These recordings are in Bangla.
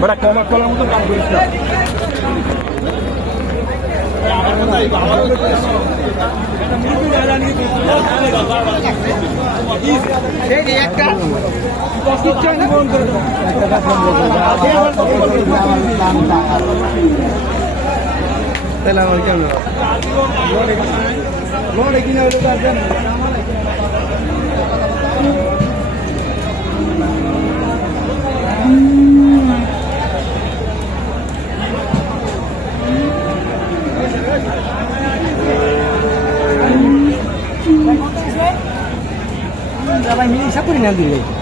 বড় কমা কলার মতো কাম করিস না। Vai me deixar por aí, né, Guilherme?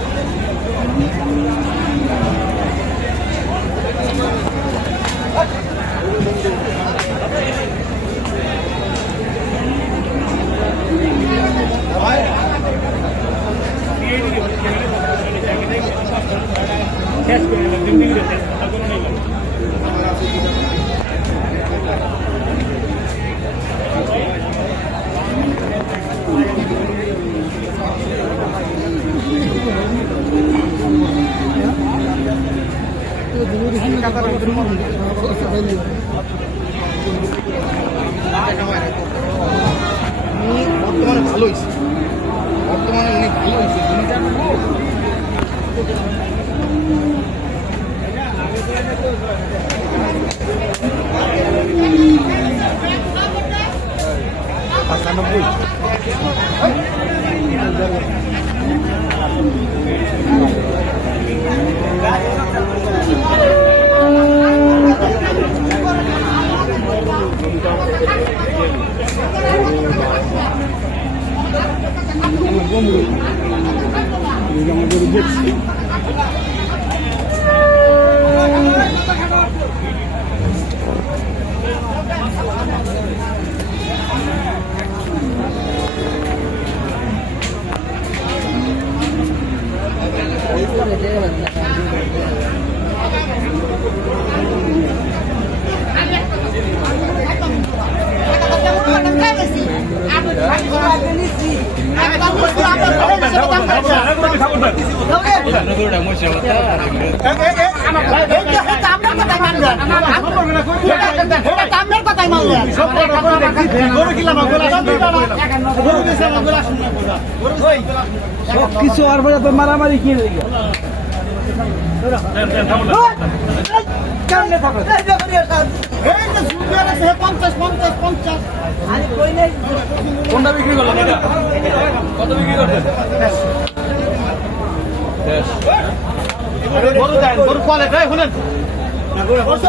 বর্তমানে ভালো হয়েছে, বর্তমানে অনেক ভালো হয়েছে জিনিসটা। কিছু আর বলে তো মারামারি কি হয়ে গেল? কোনটা বিক্রি করলাম? এটা কত বিক্রি করছেন? গরু দেন, গরু কোয়ালিটি শুনেন কত?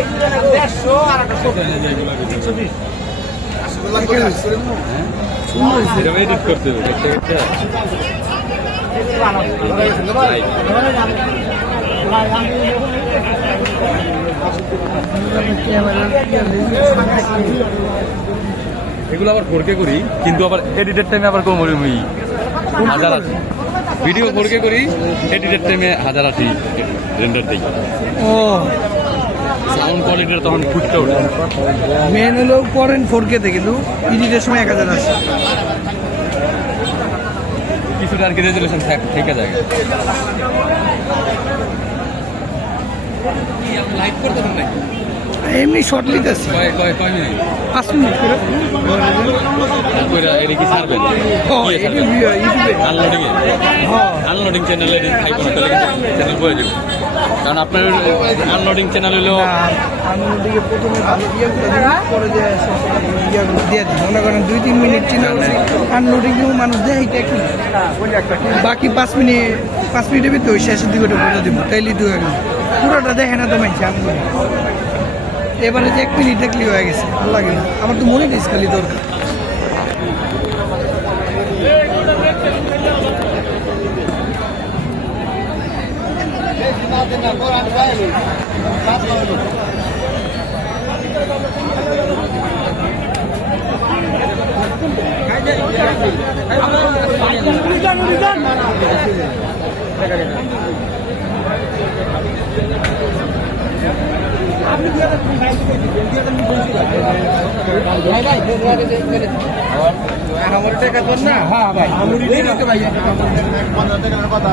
150 আর 320। এডিট করতে হবে। এগুলো আবার 4K করি, কিন্তু আবার এডিটের টাইমে আবার কম ওই 1080 ভিডিও 4K করি, এডিটের টাইমে 1080 রেন্ডার দিই। ও সাউন্ড কোয়ালিটিটা তখন ফুটতে ওঠে। মেন হলো করেন 4K তে, কিন্তু এডিটের সময় 1000 আসে। কিছুটা আর কি রেজুলেশন থেকে যায়। লাইভ করতে পারেন নাকি? এমনি শর্ট লিতেছি কয় মিনিট 5 মিনিট করে কইরা এটা কি ছাড়বেন ও ইউটিউবে আনলোডিং এ হ্যাঁ আনলোডিং চ্যানেলে থাকবে না তাহলে চ্যানেল করে দেব কারণ আপনার আনলোডিং চ্যানেল হলো আমি ওদিকে প্রথমে ভালো ইয়েগুলো দিই পরে যে ইয়েগুলো দিয়ে দিই মনে করেন 2-3 মিনিট চিন্তা করছি আনলোডিংও মানুষ দেয় একটু বাকি 5 মিনিটের ভিতরে ওই শেষের দিকে বলে দিব তাইলে তো হয়ে গেল পুরোটা দেখে না তো মানছি আমি বলি। এবারে যে 1 মিনিট দেখলি হয়ে গেছে ভালো লাগে না আমার তো মনে নেই খালি দরকার আমার টাকা তোর না হ্যাঁ ভাই আমার টাকা ভাই 15 টাকার কথা